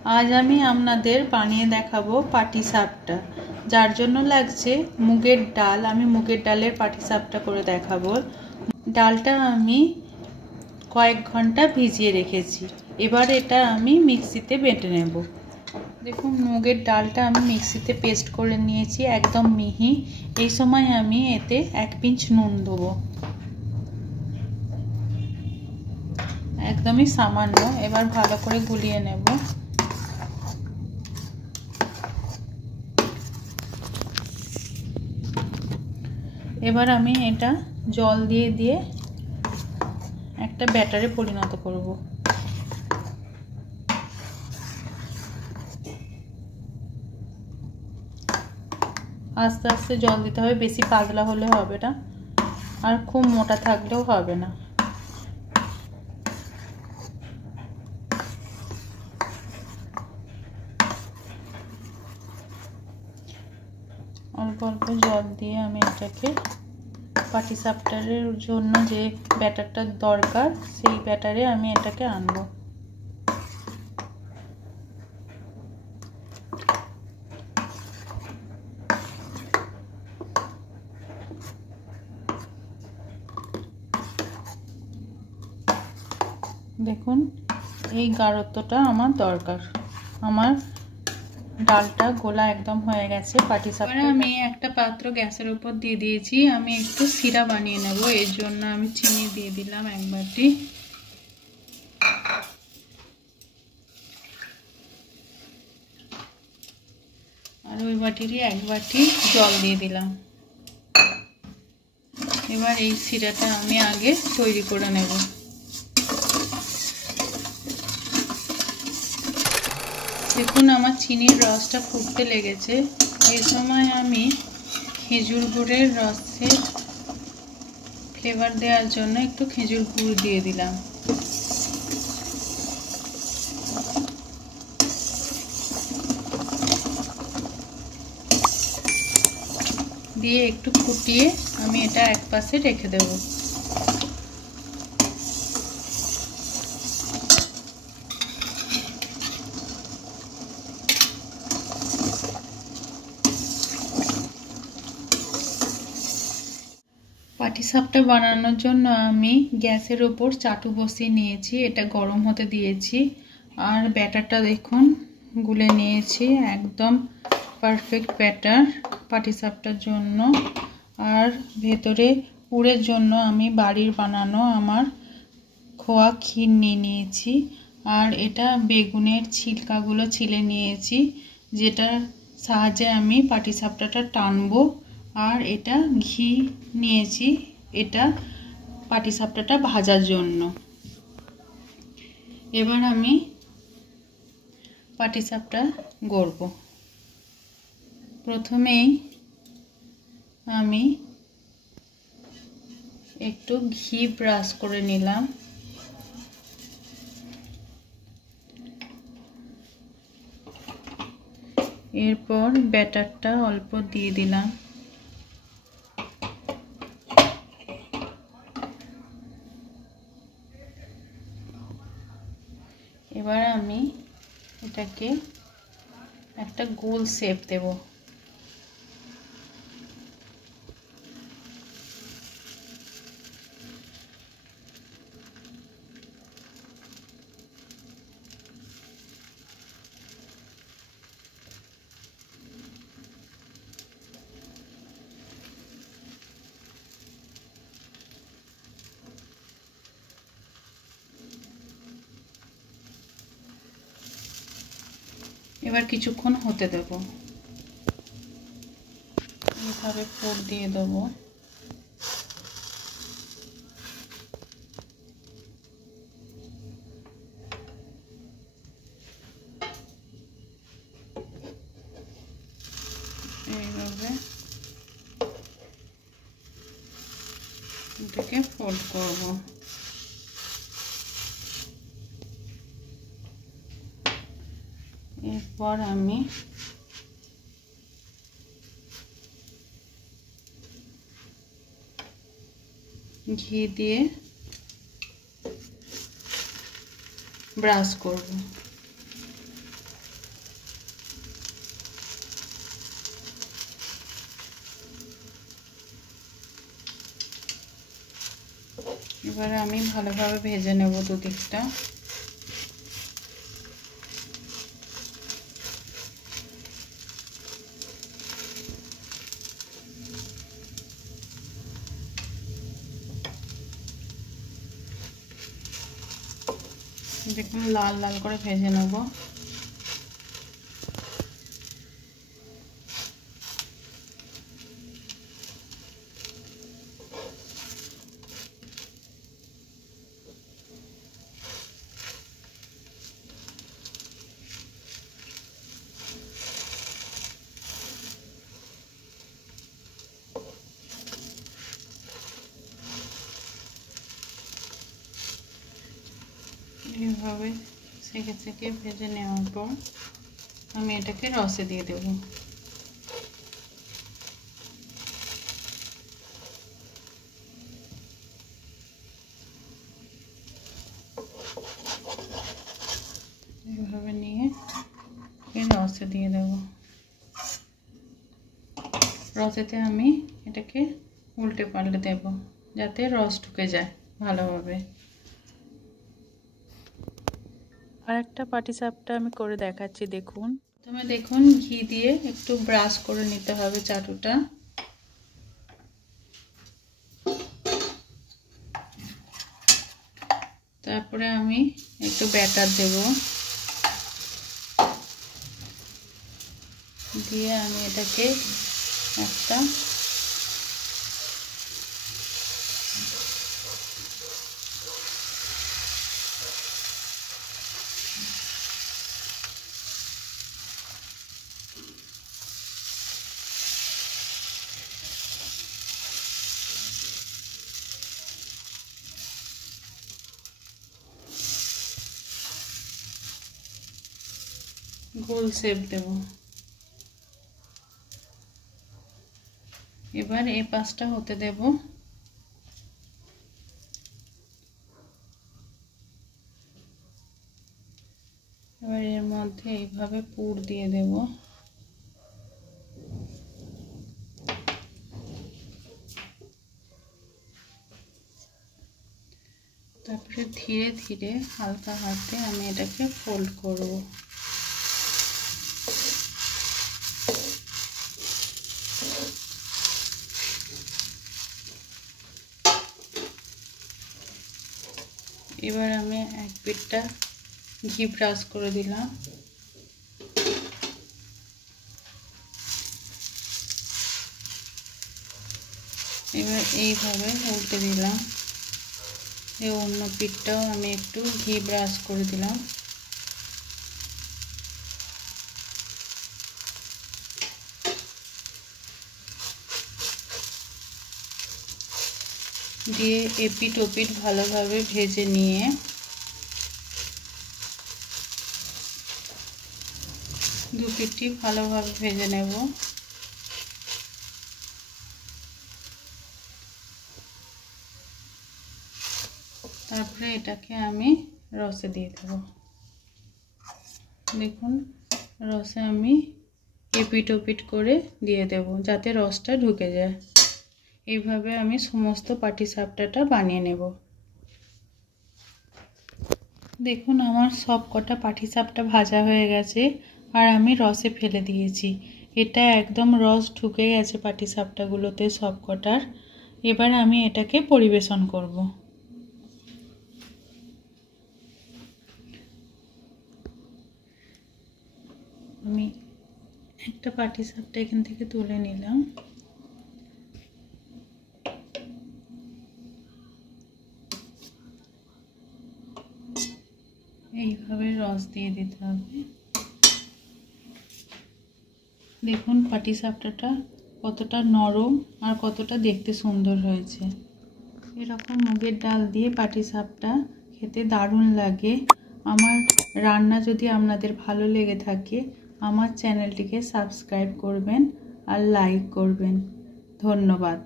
आज आमी आपनादेर बानिये देखाबो पाटीसापटा, जार जोन्नो लागछे मुगेर डाल। आमी मुगेर डालेर पाटीसापटा करे देखाबो। डालटा आमी कयेक घंटा भिजिए रेखेछि। एबार एटा आमी मिक्सिते बेटे नेब। देखुन मुगेर डालटा आमी मिक्सिते पेस्ट करे निয়েছি एकदम मिहि। এই সময় আমি এতে 1 পিঞ্চ নুন দেব, একদমই সামান্য। এবার ভালো করে গুলিয়ে নেব। এবার আমি এটা জল দিয়ে দিয়ে একটা ব্যাটারে পরিণত করব। আস্তে আস্তে জল দিতে হবে, বেশি পাতলা হলে হবে না আর খুব মোটা থাকলেও হবে না। অল্প অল্প জল দিয়ে আমি এটাকে পাটিসাপটারের জন্য যে ব্যাটারটা দরকার সেই ব্যাটারে আমি এটাকে আনবো। দেখুন এই গাঢ়ত্বটা আমার দরকার। আমার ডালটা গোলা একদম হয়ে গেছে। পাটিসাপটা আমি একটা পাত্র গ্যাসের উপর দিয়ে দিয়েছি। আমি একটু শিরা বানিয়ে নেব। এর জন্য আমি চিনি দিয়ে দিলাম 1 বাটি। আর ওই বাটিরই 1 বাটি জল দিয়ে দিলাম। এবার এই শিরাটা আমি আগে তৈরি করে নেব। দেখুন আমার চিনির রসটা ফুটতে লেগেছে। এই সময় আমি খেজুর গুড়ের রসে ফ্লেভার দেওয়ার জন্য একটু খেজুর গুড় দিয়ে দিলাম। দিয়ে একটু ফুটিয়ে আমি এটা এক পাশে রেখে দেব। পাটিসাপটা বানানোর জন্য আমি গ্যাসের উপর চাটু বসিয়ে নিয়েছি। এটা গরম হতে দিয়েছি। আর ব্যাটারটা দেখুন গুলে নিয়েছি, একদম পারফেক্ট ব্যাটার পাটিসাপটার জন্য। আর ভেতরে পুরের জন্য আমি বাড়ির বানানো আমার খোয়া ক্ষীর নিয়ে নিয়েছি। আর এটা বেগুনের ছিলকাগুলো ছিলে নিয়েছি, যেটার সাহায্যে আমি পাটিসাপটাটা টানবো। আর এটা ঘি নিয়েছি, এটা পাটিসাপটাটা ভাজার জন্য। এবার আমি পাটিসাপটা গড়ব। প্রথমেই আমি একটু ঘি ব্রাশ করে নিলাম। এরপর ব্যাটারটা অল্প দিয়ে দিলাম। এবার আমি এটাকে একটা গোল শেপ দেব। এবার কিছুক্ষণ হতে দেব। এইভাবে পুর দিয়ে দেব। এইভাবে এটাকে ফোল্ড করব। এরপর আমি ঘি দিয়ে ব্রাশ করব। এবারে আমি ভালোভাবে ভেজে নেব দুদিকটা। দেখুন লাল লাল করে ভেজে নেব। এইভাবে সেকে সেকে ভেজে নেওয়ার পর আমি এটাকে রসে দিয়ে দেব। এইভাবে নিয়ে রসে দিয়ে দেব। রসেতে আমি এটাকে উল্টে পাল্টে দেব যাতে রস ঢুকে যায় ভালোভাবে। আরেকটা পাটিসাপটা আমি করে দেখাচ্ছি। দেখুন, প্রথমে দেখুন ঘি দিয়ে একটু ব্রাশ করে নিতে হবে চাটুটা। তারপরে আমি একটু ব্যাটার দেব, দিয়ে আমি এটাকে একটা গোল শেপ দেব। এবার এই পাশটা হতে দেব। এবার এর মধ্যে এইভাবে পুর দিয়ে দেব। তারপরে ধীরে ধীরে হালকা হাতে আমি এটাকে ফোল্ড করব। এবার আমি এক পিঠটা ঘি ব্রাশ করে দিলাম। এবার এইভাবে উল্টে দিলাম। এই অন্য পিঠটাও আমি একটু ঘি ব্রাশ করে দিলাম। দিয়ে এপিঠ ওপিঠ ভালোভাবে ভেজে নিয়ে দু পিঠটি ভালোভাবে ভেজে নেব। তারপরে এটাকে আমি রসে দিয়ে দেব। দেখুন রসে আমি এপিঠ ওপিঠ করে দিয়ে দেব যাতে রসটা ঢুকে যায়। এইভাবে আমি সমস্ত পাটিসাপটাটা বানিয়ে নেব। দেখুন আমার সব কটা পাটিসাপটা ভাজা হয়ে গেছে আর আমি রসে ফেলে দিয়েছি। এটা একদম রস ঢুকে গেছে পাটিসাপটাগুলোতে সব কটার। এবার আমি এটাকে পরিবেশন করব। আমি একটা পাটিসাপটা এখান থেকে তুলে নিলাম। এইভাবে রস দিয়ে দিতে হবে। দেখুন পাটিসাপটাটা কতটা নরম আর কতটা দেখতে সুন্দর হয়েছে। এরকম মুগের ডাল দিয়ে পাটিসাপটা খেতে দারুণ লাগে। আমার রান্না যদি আপনাদের ভালো লেগে থাকে আমার চ্যানেলটিকে সাবস্ক্রাইব করবেন আর লাইক করবেন। ধন্যবাদ।